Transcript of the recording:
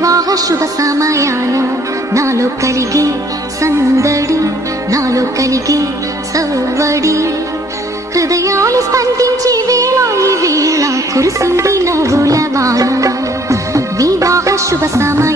వివాహ శుభ సమయాన నాలో కలిగే సందడి, నాలో కలిగే సవ్వడి, హృదయాలు స్పందించే వేళ ఈ వేళ కురిసింది నవ్వుల వాన. వివాహ శుభ సమయాన